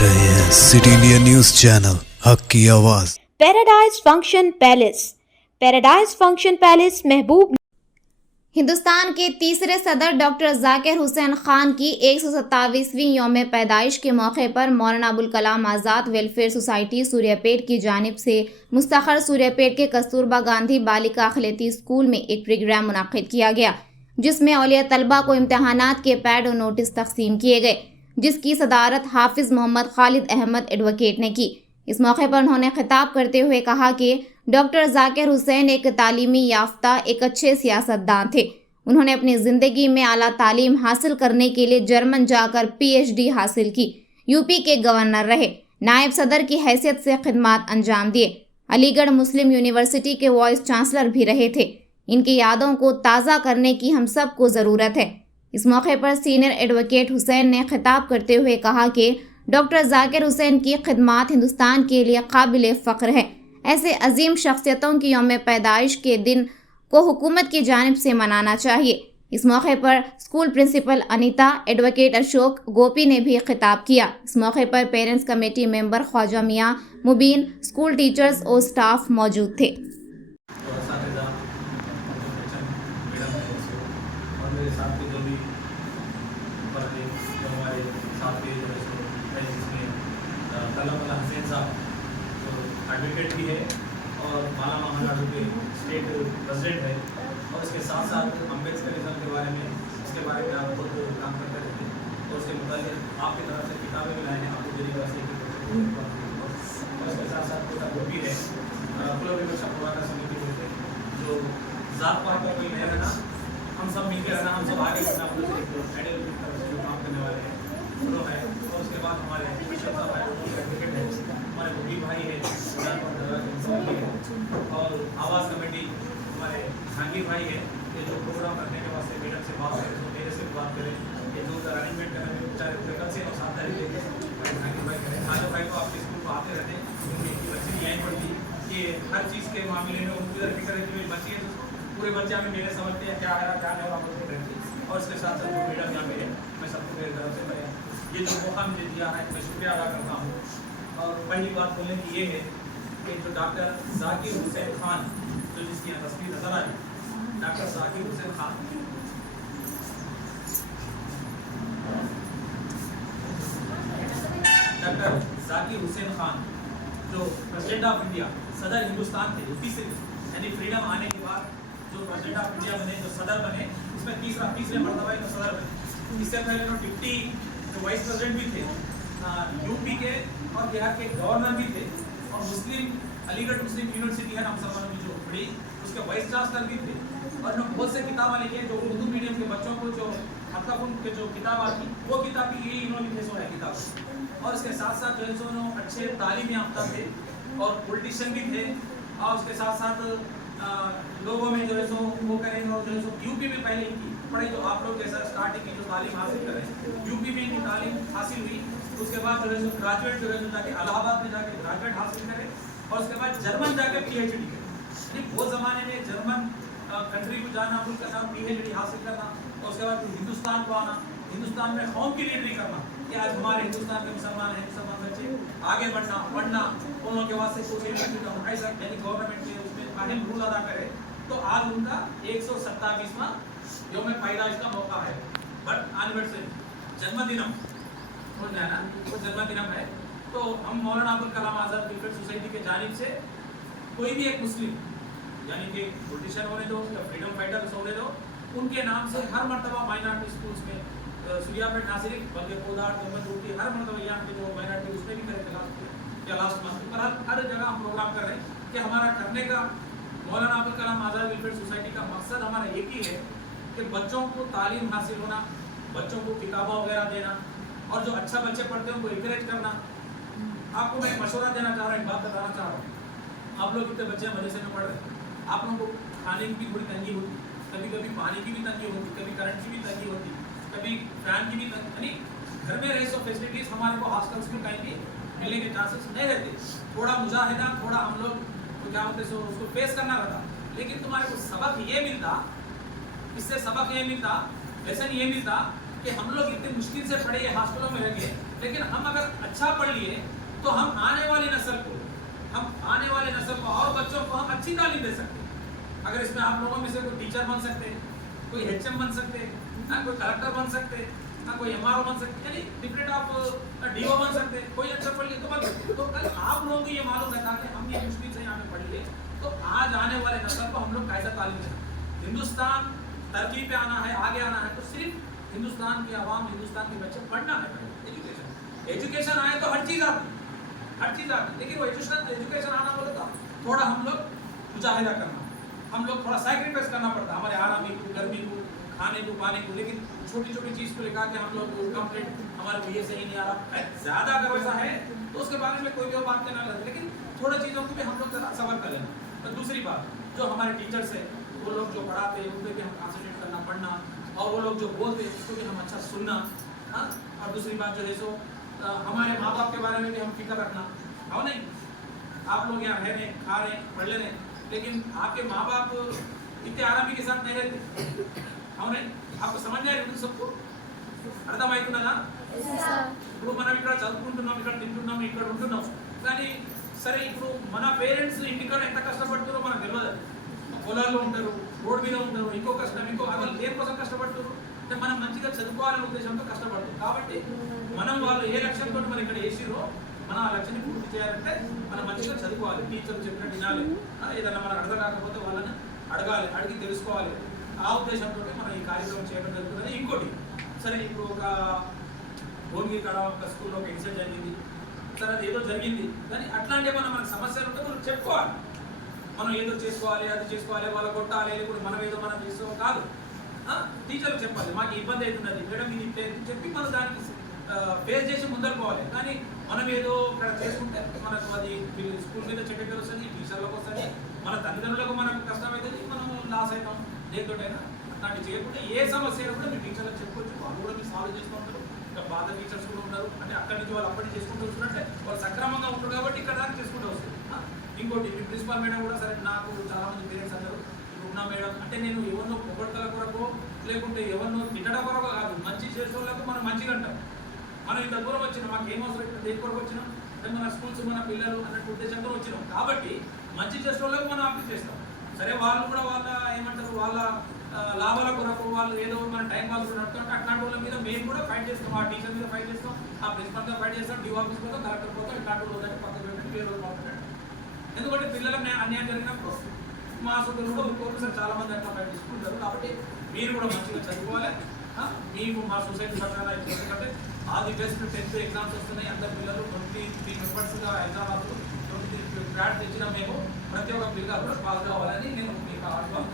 रहे हैं city India news channel हक की आवाज। पैराडाइज फंक्शन पैलेस महबूब। हिंदुस्तान के तीसरे सदर डॉक्टर जाकिर हुसैन खान की 127वीं यौम पैदाइश के मौके पर मौलाना अबुल कलाम आज़ाद वेलफेयर सोसाइटी सूर्यापेट की जानिब से मुस्तखर सूर्यापेट के कस्तूरबा गांधी बालिका अखिलती स्कूल में एक प्रोग्राम मुनक्किद किया गया, जिसमें औलिया तलबा को इम्तहानात के पैड और नोटिस तकसीम किए गए, जिसकी सदारत हाफिज मोहम्मद खालिद अहमद एडवोकेट ने की। इस मौके पर उन्होंने खिताब करते हुए कहा कि डॉक्टर जाकिर हुसैन एक तालीमी याफ्ता, एक अच्छे सियासतदान थे। उन्होंने अपनी ज़िंदगी में आला तालीम हासिल करने के लिए जर्मन जाकर PhD हासिल की, यूपी के गवर्नर रहे, नायब सदर की हैसियत से खिदमात अंजाम दिए, अलीगढ़ मुस्लिम यूनिवर्सिटी के वाइस चांसलर भी रहे थे। इनकी यादों को ताज़ा करने की हम सब को ज़रूरत है। इस मौके पर सीनियर एडवोकेट हुसैन ने खिताब करते हुए कहा कि डॉक्टर जाकिर हुसैन की खिदमात हिंदुस्तान के लिए काबिल फ़ख्र है। ऐसे अजीम शख्सियतों की यौम पैदाइश के दिन को हुकूमत की जानिब से मनाना चाहिए। इस मौके पर school principal Anita, advocate Ashok Gopi ने भी खिताब किया। इस मौके पर पेरेंट्स कमेटी मेंबर ख्वाजा मियाँ, मुबीन, स्कूल टीचर्स और स्टाफ मौजूद थे। एडवोकेट भी है और माला महानाडू के स्टेट प्रेसिडेंट है, और इसके साथ साथ अम्बेडकरिज्म के बारे में आप बहुत काम करते रहते हैं, और उसके मुताबिक आपकी तरफ से किताबें भी लाए हैं आपको मेरी तरफ से, और इसके साथ साथ वो भी है कुल विवक्षा प्रवाह समिति में से जो जात पात का कोई नहीं रहना, हम सब मिलकर रहना, हम सब आगे बढ़ना, आइडियल की तरफ से जो काम करने वाले हैं वो है। और उसके बाद हमारे एडवोकेट है, हमारे मुबी भाई है और आवाज़ कमेटी हमारे जहांगीर भाई है, ये जो प्रोग्राम करने के वास्ते मैडम से बात करें, तो मेरे से बात करें, ये जो अरेंजमेंट करने में बेचारे कल से और 7 तारीख के जहांगीर भाई करें। आजो भाई तो आपके स्कूल को आते रहते हैं, उनकी बच्चे भी यहीं पढ़ती कि हर चीज़ के मामले में उनकी फिक्र है कि मेरी बच्ची है, पूरे बच्चे हमें मेरे समझते हैं क्या है क्या नहीं, आप लोग रहती। और इसके साथ साथ जो मैडम यहाँ पे है, मैं सबको मेरी तरफ से मैं ये जो मौका मुझे दिया है मैं शुक्रिया अदा करता हूँ। और पहली बात बोलने की ये है कि जो डॉक्टर जाकिर हुसैन खान, जो जिसकी यहाँ तस्वीर नजर आ रही, डॉक्टर जाकिर हुसैन खान जो प्रेसिडेंट ऑफ इंडिया, सदर हिंदुस्तान थे यूपी से, यानी फ्रीडम आने के बाद जो प्रेसिडेंट ऑफ इंडिया बने, जो सदर बने, इसमें तीसरे मरतबा तो सदर बने। इससे पहले जो डिप्टी जो वाइस प्रेसिडेंट भी थे, यूपी के और बिहार के गवर्नर भी थे, और अलीगढ़ मुस्लिम यूनिवर्सिटी है ना मुसलमानों की जो बड़ी, उसके वाइस चांसलर भी थे। और उन्होंने बहुत से किताबें लिखी जो उर्दू मीडियम के बच्चों को जो मतलब उनके जो किताब आती वो किताब भी यही इन्होंने लिखे सो है किताब। और इसके साथ साथ जो है सो अच्छे तालीम याफ्ता थे और पॉलिटिशियन भी थे, और उसके साथ साथ लोगों में जो है सो वो करें, और जो है सो यूपी में पहले इनकी पढ़े जो आप लोग जैसा स्टार्टिंग की जो तालीम हासिल करें, यूपी में इनकी तालीम हासिल हुई। उसके बाद जो है सो ग्रेजुएट जो है सो जाके इलाहाबाद में जाके ग्रेजुएट हासिल करें, और उसके बाद जर्मन जाके PhD करें। वो ज़माने में जर्मन कंट्री को जाना, मुल्क का PhD हासिल करना, और उसके बाद हिंदुस्तान को आना, हिंदुस्तान में कौम की लीडरी करना कि आज हमारे हिंदुस्तान के मुसलमान हैं, मुसलमान बच्चे आगे बढ़ना, पढ़ना, उन लोगों के वास्ते कुछ यानी गवर्नमेंट के उसमें अहम रोल अदा करे। तो आज उनका 127वां यौम पैदाइश का मौका है, बट एनिवर्सरी जन्मदिनम हो जाए ना, वो जन्मदिनम है। तो हम मौलाना अबुल कलाम आज़ाद वेलफेयर सोसाइटी के जानिब से कोई भी एक मुस्लिम, यानी कि पॉलिटिशियन होने दो या फ्रीडम फाइटर्स होने दो, उनके नाम से हर मरतबा माइनॉरिटी स्कूल्स में सूर्यापेट ना सिर्फ बल्कि कोदार जम्मू हर मरतबा यहाँ के जो माइनॉरिटी उसमें भी करें लास्ट मंथ पर हर जगह हम प्रोग्राम कर रहे हैं कि हमारा करने का मौलाना अबुल कलाम आज़ाद वेलफेयर सोसाइटी का मकसद हमारा एक ही है कि बच्चों को तालीम हासिल होना, बच्चों को किताबें वगैरह देना, और जो अच्छा बच्चे पढ़ते हैं उनको इंकरेज करना। आपको मैं मशवरा देना चाह रहा हूँ, एक बात बताना चाह रहा हूँ। आप लोग इतने बच्चे मदरसे में पढ़ रहे हैं, आप लोगों को खाने की भी थोड़ी तंगी होती, कभी कभी पानी की भी तंगी होती, कभी करंट की भी तंगी होती, कभी फैन की भी तंगी, यानी घर में रहे सो फैसिलिटीज़ हमारे को हॉस्टल्स में कहीं भी मिलने के चांसेस नहीं रहते। थोड़ा मुजाहिदा, थोड़ा हम लोग तो क्या होते सो उसको फेस करना रहता, लेकिन तुम्हारे को सबक ये मिलता, इससे सबक ये मिलता, लेसन ये मिलता कि हम लोग इतनी मुश्किल से पढ़े ये हॉस्टलों में रह गए, लेकिन हम अगर अच्छा पढ़ लिए तो हम आने वाली नस्ल को और बच्चों को हम अच्छी तालीम दे सकते हैं। अगर इसमें आप लोगों में से कोई टीचर बन सकते हैं, कोई HM बन सकते हैं, कोई कलेक्टर बन सकते हैं, कोई MRO बन सकते हैं, यानी डिफरेंट आप DO बन सकते हैं, कोई अच्छा पढ़ लिए तो बन सकते हैं। तो कल आप लोगों को ये मालूम रहता कि हम ये मुश्किल से यहाँ पे पढ़ लिए तो आज आने वाले नस्ल को हम लोग कैसा तालीम दें। हिंदुस्तान तरक्की पे आना है, आगे आना है, तो सिर्फ हिंदुस्तान की आवाम, हिंदुस्तान के बच्चे पढ़ना है। एजुकेशन आए तो हर चीज़ आती, लेकिन वो एजुकेशन आना बोले तो थोड़ा हम लोग मुजाहिदा करना, हम लोग थोड़ा सैक्रिफाइस करना पड़ता है हमारे आरामी को, गर्मी को, खाने को, पाने को। लेकिन छोटी छोटी चीज़ को लेकर के हम लोग कंप्लेंट हमारे ये सही नहीं आ रहा है, ज़्यादा अगर वैसा है तो उसके बारे में कोई भी बात करना लगता, लेकिन थोड़ी चीज़ों को भी हम लोग सबर कर लेना। तो दूसरी बात, जो हमारे टीचर्स है वो लोग जो पढ़ाते हैं उन पर भी हम कॉन्सेंट्रेट करना, पढ़ना, और वो लोग जो बोलते हैं उसको भी हम अच्छा सुनना। हाँ, और दूसरी बात जो है सो हमारे माँ बाप के बारे में भी हम फिक्र रखना। हाँ नहीं, आप लोग यहाँ रह रहे, खा रहे, पढ़ ले रहे, लेकिन आपके माँ बाप इतने आरामी के साथ नहीं रहते। हाँ नहीं, आपको समझ नहीं आ रही सबको అర్థమవుతున్నదా? ఇప్పుడు మనం ఇక్కడ చదువుకుంటున్నాం, ఇక్కడ తింటున్నాం, ఇక్కడ ఉంటున్నాం, కానీ సరే ఇప్పుడు మన పేరెంట్స్ ఇంటికాడ ఎంత కష్టపడుతారో మనకు తెలియదు. పొలాల్లో ఉంటారు, రోడ్ మీద ఉంటారు, ఇంకో కష్టం, ఇంకో అసలు దేనికోసం కష్టపడుతారు అంటే మనం మంచిగా చదువుకోవాలనే ఉద్దేశంతో కష్టపడతాం. కాబట్టి మనం వాళ్ళు ఏ లక్ష్యంతో మనం ఇక్కడ వేసిరో మన ఆ లక్ష్యాన్ని పూర్తి చేయాలంటే మనం మంచిగా చదువుకోవాలి, టీచర్లు చెప్పినట్టు వినాలి, ఏదైనా మనకు అర్థం కాకపోతే వాళ్ళని అడగాలి, అడిగి తెలుసుకోవాలి. ఆ ఉద్దేశంతో మనం ఈ కార్యక్రమం చేయడం జరుగుతుంది. ఇంకోటి, సరే ఇప్పుడు ఒక భువనగిరి కాడ ఒక స్కూల్లో ఒక ఇన్సిడెంట్ జరిగింది, సరే అది ఏదో జరిగింది, కానీ అట్లాంటి మనకు సమస్యలు ఉంటే మనం చెప్పుకోవాలి. మనం ఏదో చేసుకోవాలి, అది చేసుకోవాలి, వాళ్ళు కొట్టాలి, లేకపోతే మనం ఏదో మనం చేసుకోవాలి కాదు. టీచర్లు చెప్పాలి, మాకు ఇబ్బంది అవుతున్నది మేడం, ఇది చెప్పి మనం దానికి ఫేస్ చేసి ముందరు పోవాలి. కానీ మనం ఏదో ఇక్కడ చేసుకుంటే మనకు అది స్కూల్ మీద చెడ్డ పేరు వస్తుంది, టీచర్లకు వస్తుంది, మన తల్లిదండ్రులకు మనకు కష్టం అవుతుంది, మనం లాస్ అవుతాం. దేనితోటైనా అట్లాంటి చేయకుండా ఏ సమస్య కూడా మీ టీచర్లకు చెప్పుకోవచ్చు, వాళ్ళు కూడా మీరు సాల్వ్ చేస్తూ ఉంటారు. ఇంకా పాత టీచర్స్ కూడా ఉన్నారు, అంటే అక్కడి నుంచి వాళ్ళు అప్పటి చేసుకుంటూ వస్తున్నట్టే వాళ్ళు సక్రమంగా ఉంటారు కాబట్టి ఇక్కడ దాకా చేసుకుంటూ వస్తుంది. ఇంకోటి, మీ ప్రిన్సిపాల్ మేడం కూడా సరే, నాకు చాలా మంది పేరెంట్స్ అందరూ ఉన్న మేడం అంటే నేను ఎవరినో పొగడతల కొరకు లేకుంటే ఎవరినో తిట్టడం కొరకు కాదు, మంచి చేసే వాళ్ళకు మనం మంచిగా అంటాం. మనం ఇంత దూరం వచ్చినాం, మాకు ఏం అవసరం, దేని కొరకు వచ్చినాం అంటే మన స్కూల్స్, మన పిల్లలు అన్నట్టు ఉద్దేశంతో వచ్చినాం. కాబట్టి మంచి చేసే వాళ్ళకు మనం అప్లై చేస్తాం. సరే వాళ్ళు కూడా వాళ్ళ ఏమంటారు, వాళ్ళ లాభాల కొరకు వాళ్ళు ఏదో మన టైం పాస్ నడుతుంటే అట్లాంటి వాళ్ళ మీద మేము కూడా ఫైట్ చేస్తాం. ఆ టీచర్ మీద ఫైట్ చేస్తాం, ఆ ప్రిన్సిపల్ మీద ఫైట్ చేస్తాం, DO ఆఫీస్ పోతాం, కలెక్టర్ పోతాం, ఇట్లాంటి రోజు పక్కన పెట్టండి, వేరే రోజు మాట్లాడండి. ఎందుకంటే పిల్లలకు అన్యాయం జరిగినప్పుడు మా సోదరులు కూడా ఒక్కొక్కసారి చాలా మంది అట్లా ఫైట్ చేసుకుంటారు. కాబట్టి మీరు కూడా మంచిగా చదువుకోవాలి. మీకు మా సొసైటీ పట్ల ఎందుకంటే all the best. 10th exams వస్తున్నాయి, అందరు పిల్లలు 23 మెంబర్స్గా ఎగ్జామ్ అవుతూ 23 గ్రాడ్ తెచ్చిన మేము ప్రతి ఒక్క పిల్లలు కూడా పాస్ కావాలని నేను మీకు ఆహ్వానం